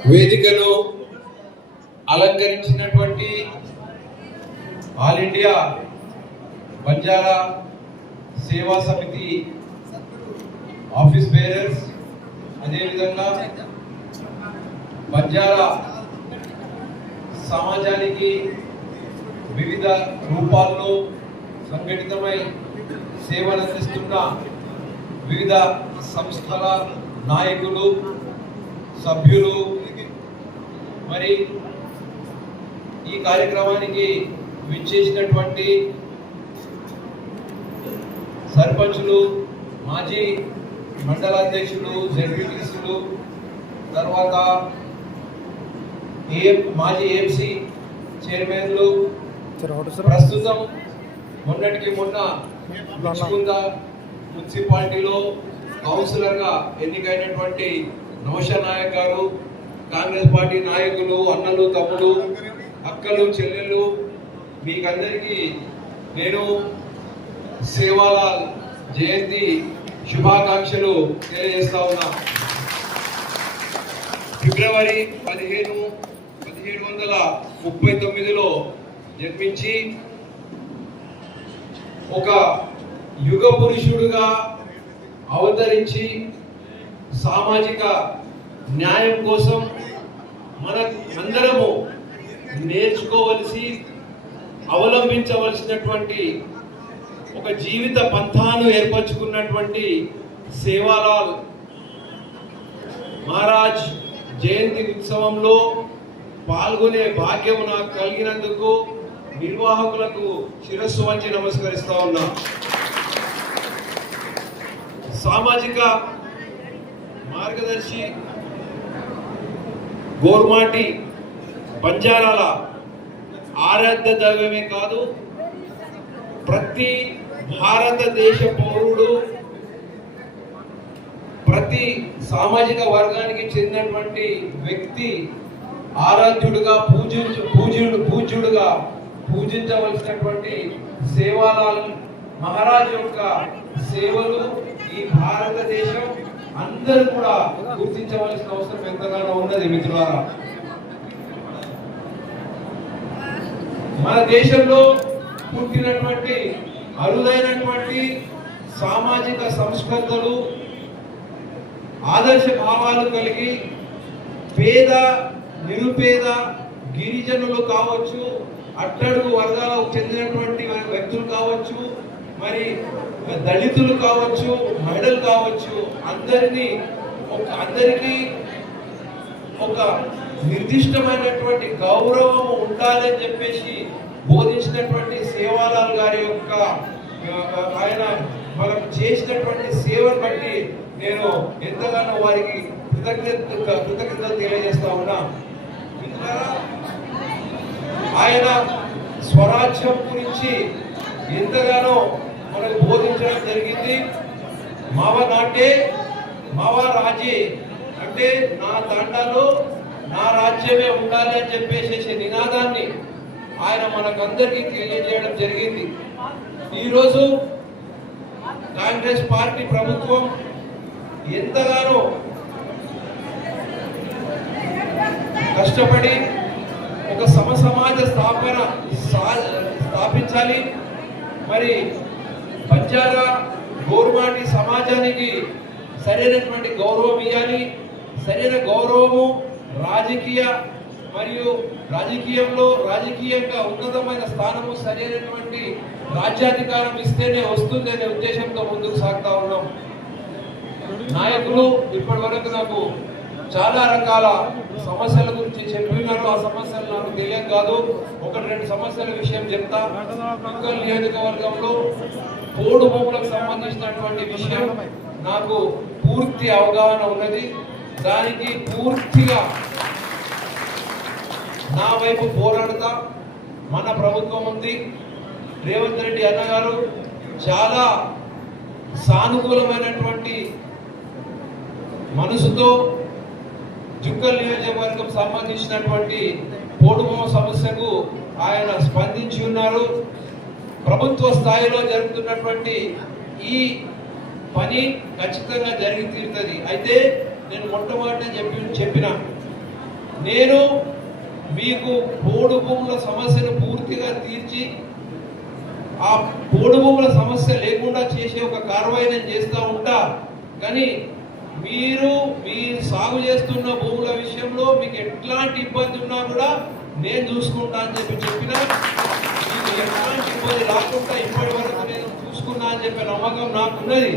వేదికను అలంకరించినటువంటి all India Banjara సేవా సమితి ఆఫీస్ బేరర్స్, అదేవిధంగా బంజారా సమాజానికి వివిధ రూపాల్లో సంఘటితమై సేవలు అందిస్తున్న వివిధ సంస్థల నాయకులు, సభ్యులు, మరి ఈ కార్యక్రమానికి విచ్చేసినటువంటి సర్పంచులు, మాజీ మండలాధ్యక్షులు, జెడ్పీటీసీలు, తర్వాత మాజీ ఏఎంసీ చైర్మన్లు, ప్రస్తుతం మొన్నటికి మొన్న మున్సిపాలిటీలో కౌన్సిలర్గా ఎన్నికైనటువంటి నౌషా నాయక్ గారు, కాంగ్రెస్ పార్టీ నాయకులు, అన్నలు, తమ్ముడు, అక్కలు, చెల్లెళ్ళు, మీకందరికీ నేను సేవాలాల్ జయంతి శుభాకాంక్షలు తెలియజేస్తా ఉన్నా. ఫిబ్రవరి 1739లో జన్మించి ఒక యుగ పురుషుడుగా అవతరించి సామాజిక న్యాయం కోసం మన అందరము నేర్చుకోవలసి, అవలంబించవలసినటువంటి ఒక జీవిత పంథాను ఏర్పరచుకున్నటువంటి సేవాలాల్ మహారాజ్ జయంతి ఉత్సవంలో పాల్గొనే భాగ్యం నాకు కలిగినందుకు నిర్వాహకులకు శిరస్సు వంచి నమస్కరిస్తా ఉన్నా. సామాజిక మార్గదర్శి గోర్మాటి బంజారాల ఆరాధ్య దైవమే కాదు, ప్రతి భారతదేశ పౌరుడు, ప్రతి సామాజిక వర్గానికి చెందినటువంటి వ్యక్తి ఆరాధ్యుడుగా పూజ్యుడుగా పూజించవలసినటువంటి సేవాలాల్ మహారాజ్ యొక్క సేవలు ఈ భారతదేశం అందరూ కూడా గుర్తించవలసిన అవసరం ఎంతగానో ఉన్నది. మిత్రులారా, మన దేశంలో పుట్టినటువంటి అరుదైనటువంటి సామాజిక సంస్కర్తలు, ఆదర్శ భావాలు కలిగి పేద, నిరుపేద, గిరిజనులు కావచ్చు, అట్టడుగు వర్గాలకు చెందినటువంటి వ్యక్తులు కావచ్చు, మరి దళితులు కావచ్చు, మహిళలు కావచ్చు, అందరికీ ఒక నిర్దిష్టమైనటువంటి గౌరవం ఉండాలని చెప్పేసి బోధించినటువంటి సేవాలాల్ గారి యొక్క ఆయన మనకు చేసినటువంటి సేవను బట్టి నేను ఎంతగానో వారికి కృతజ్ఞతలు తెలియజేస్తా ఉన్నా. ఆయన స్వరాజ్యం గురించి ఎంతగానో మనకు బోధించడం జరిగింది. మావ నాటే మావ రాజే, అంటే నా తండాలో నా రాజ్యమే ఉండాలి అని చెప్పేసి నినాదాన్ని ఆయన మనకందరికీ తెలియజేయడం జరిగింది. ఈరోజు కాంగ్రెస్ పార్టీ ప్రభుత్వం ఎంతగానో కష్టపడి ఒక సమసమాజ స్థాపించాలి, మరి బంజారా గోర్మాటి సమాజానికి సరైనటువంటి గౌరవం ఇవ్వాలి. సరైన గౌరవము రాజకీయంగా ఉన్నతమైన స్థానము, సరైనటువంటి రాజ్యాధికారం ఇస్తేనే వస్తుంది అనే ఉద్దేశంతో ముందుకు సాగుతా ఉన్నాం. నాయకులు ఇప్పటి వరకు నాకు చాలా రకాల సమస్యల గురించి చెప్పినారు. ఆ సమస్యలు నాకు తెలియదు కాదు, 1-2 సమస్యల విషయం చెప్తా. ఉక్కల్ నియోజకవర్గంలో పోడు భూములకు సంబంధించినటువంటి విషయం నాకు పూర్తి అవగాహన ఉన్నది. దానికి పూర్తిగా నా వైపు పోరాడతా మన ప్రభుత్వం ఉంది. రేవంత్ రెడ్డి అన్నగారు చాలా సానుకూలమైనటువంటి మనసుతో జుక్కల్ నియోజకవర్గం సంబంధించినటువంటి పోడు భూమి సమస్యకు ఆయన స్పందించి ఉన్నారు. ప్రభుత్వ స్థాయిలో జరుగుతున్నటువంటి ఈ పని ఖచ్చితంగా జరిగి తీరుతుంది. అయితే నేను మొట్టమొదట చెప్పిన నేను మీకు పోడు భూముల సమస్యను పూర్తిగా తీర్చి ఆ పోడు భూముల సమస్య లేకుండా చేసే ఒక కార్యవాహి నేను చేస్తూ ఉంటా. కానీ మీరు సాగు చేస్తున్న భూముల విషయంలో మీకు ఎట్లాంటి ఇబ్బంది ఉన్నా కూడా నేను చూసుకుంటా అని చెప్పిన మీకు ఎట్లాంటి ఇబ్బంది రాకుండా ఇప్పటి వరకు నేను చూసుకున్నా అని చెప్పే నమ్మకం నాకున్నది.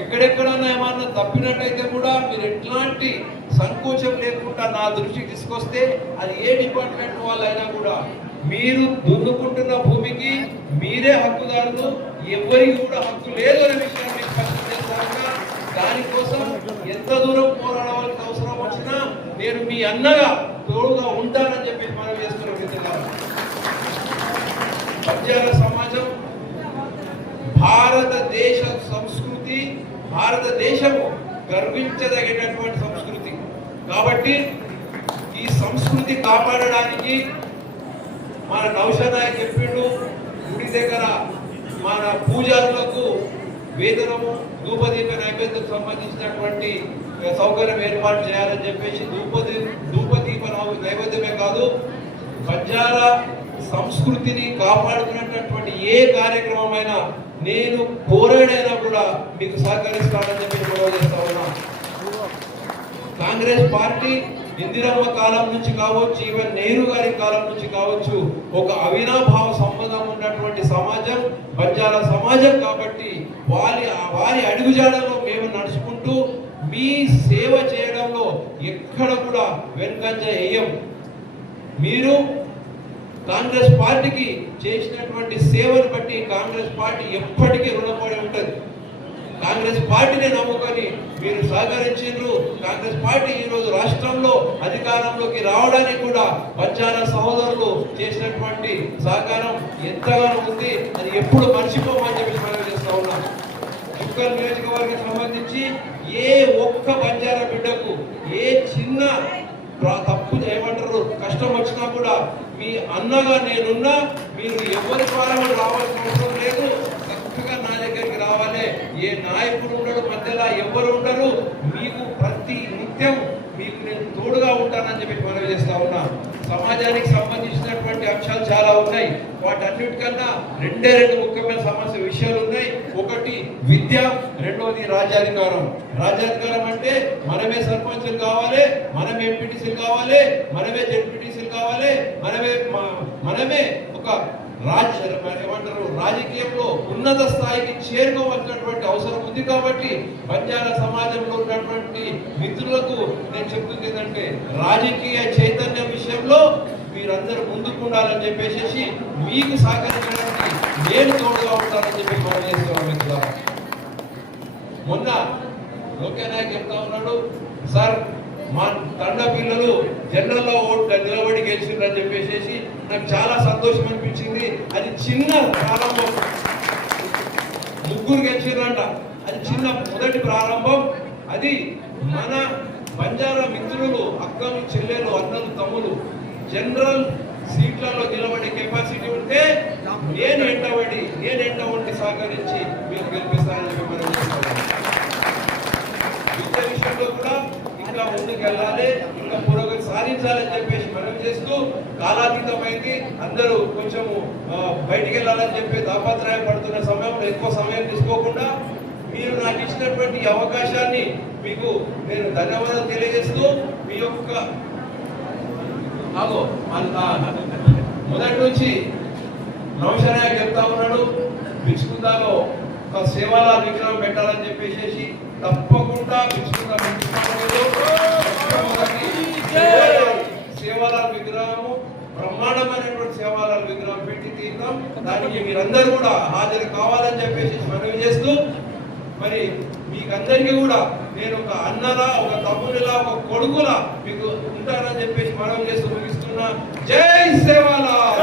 ఎక్కడెక్కడన్నా ఏమన్నా తప్పినట్టయితే కూడా మీరు ఎట్లాంటి సంకోచం లేకుండా నా దృష్టికి తీసుకొస్తే అది ఏ డిపార్ట్మెంట్ వాళ్ళైనా కూడా మీరు దున్నుకుంటున్న భూమికి మీరే హక్కుదారులు, ఎవరికి కూడా హక్కు లేదు అనే విషయాన్ని మీకు స్పష్టం చేస్తాను. దానికోసం ఎంత దూరం పోరాడవలసిన అవసరం వచ్చినా నేను మీ అన్నగా తోడుగా ఉంటానని చెప్పి మనం చేస్తున్న మిత్రులారా, బంజారా సమాజం భారతదేశ సంస్కృతి, భారతదేశము గర్వించదగినటువంటి సంస్కృతి. కాబట్టి ఈ సంస్కృతి కాపాడడానికి మన నౌషాద్ నాయక్ చెప్పిండు, గుడి దగ్గర మన పూజారులకు వేతనము ధూపదీప నైవేద్యం సంబంధించినటువంటి సౌకర్యం ఏర్పాటు చేయాలని చెప్పేసి ధూపదీప నైవేద్యమే కాదు, బంజారా సంస్కృతిని కాపాడుకునేటటువంటి ఏ కార్యక్రమమైనా నేను కోరేడైనా కూడా మీకు సహకరిస్తానని చెప్పి గొడవ చేస్తా ఉన్నా. కాంగ్రెస్ పార్టీ ఇందిరమ్మ కాలం నుంచి కావచ్చు, ఈవెన్ నెహ్రూ గారి కాలం నుంచి కావచ్చు, ఒక అవినాభావ సంబంధం ఉన్నటువంటి సమాజం బంజారా సమాజం. కాబట్టి వారి అడుగుజాడలో మేము నడుచుకుంటూ మీ సేవ చేయడంలో ఎక్కడ కూడా వెనుకంజ వేయం. మీరు కాంగ్రెస్ పార్టీకి చేసినటువంటి సేవను బట్టి కాంగ్రెస్ పార్టీ ఎప్పటికీ రుణపడి ఉంటుంది. కాంగ్రెస్ పార్టీని నమ్ముకొని మీరు సహకరించారు. కాంగ్రెస్ పార్టీ ఈరోజు రాష్ట్రంలో అధికారంలోకి రావడానికి కూడా బంజారా సహోదరులు చేసినటువంటి సహకారం ఎంతగానో ఉంది. అది ఎప్పుడు మర్చిపోమని చెప్పి మనం చేస్తూ ఉన్నాం. చుక్కల్ నియోజకవర్గం సంబంధించి ఏ ఒక్క బంజారా బిడ్డకు ఏ చిన్న తప్పు ఏమంటారు కష్టం వచ్చినా కూడా మీ అన్నగా నేనున్నా. మీరు ఎవరి ద్వారా రావాల్సిన అవసరం లేదు, చక్కగా నా దగ్గరికి రావాలి. ఏ నాయకుడు ఉండడు మధ్యలో, ఎవరు ఉండరు. మీకు ప్రతి నిత్యం మీకు నేను తోడుగా ఉంటానని చెప్పి మనం చేస్తా ఉన్నా. సమాజానికి సంబంధించినటువంటి అంశాలు చాలా ఉన్నాయి. వాటన్నిటికన్నా రెండు ముఖ్యమైన సమస్య విషయాలు ఉన్నాయి. ఒకటి విద్య, రెండవది రాజ్యాధికారం. రాజ్యాధికారం అంటే మనమే సర్పంచులు కావాలి, మనమే ఎంపీటీసీలు కావాలి, మనమే జెడ్పీటీసీలు కావాలి, మనమే ఒక రాజకీయంలో ఉన్నత స్థాయికి చేరుకోవాల్సినటువంటి అవసరం ఉంది. కాబట్టి బంజారా సమాజంలో ఉన్నటువంటి మిత్రులకు నేను చెప్తుంది ఏంటంటే, రాజకీయ చైతన్యం విషయంలో మీరందరూ ముందుకు ఉండాలని చెప్పేసి మీకు సహకరించడానికి నేను తోడుగా ఉంటానని చెప్పి మనం చేస్తున్నాం మిత్రులారా. మొన్న లోకే నాయక్ చెప్తా ఉన్నాడు, సార్ మా తండ పిల్లలు జనరల్లో నిలబడి గెలిచిందని చెప్పేసి నాకు చాలా సంతోషం అనిపించింది. అది చిన్న ప్రారంభం, ముగ్గురు గెలిచిందంట. అది చిన్న మొదటి ప్రారంభం. అది మన బంజారా మిత్రులు, అక్కలు, చెల్లెలు, అన్నలు, తమ్ములు జనరల్ సీట్లలో నిలబడే కెపాసిటీ ఉంటే నేను ఎంట ఉండి సహకరించి మీరు గెలిపిస్తానని చెప్పి విద్య విషయంలో కూడా ఇంకా ముందుకు వెళ్ళాలి, ఇంకా పురోగతి సాధించాలని చెప్పేసి మనం చేస్తూ, కాలాతీతమైంది అందరూ కొంచెము బయటికి వెళ్ళాలని చెప్పి తాపత్రయం పడుతున్న సమయంలో ఎక్కువ సమయం తీసుకోకుండా మీరు నాకు ఇచ్చినటువంటి అవకాశాన్ని మీకు నేను ధన్యవాదాలు తెలియజేస్తూ, మీ యొక్క మొదటి నుంచి నౌషాద్ నాయక్ చెప్తా ఉన్నాడు, బిచ్కుందాలో ఒక సేవాల విగ్రహం పెట్టాలని చెప్పేసి తప్పకుండా సేవాలాల్ విగ్రహము, బ్రహ్మాండమైనటువంటి సేవాలాల్ విగ్రహం పెట్టి తీద్దాం. దానికి మీరందరూ కూడా హాజరు కావాలని చెప్పేసి మనవి చేస్తూ, మరి మీకందరికీ కూడా నేను ఒక అన్నలా, ఒక తమ్మునిలా, ఒక కొడుకులా మీకు ఉంటానని చెప్పేసి మనవి చేస్తూ ముగిస్తున్నా. జై సేవాలాల్.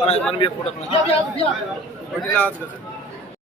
మనం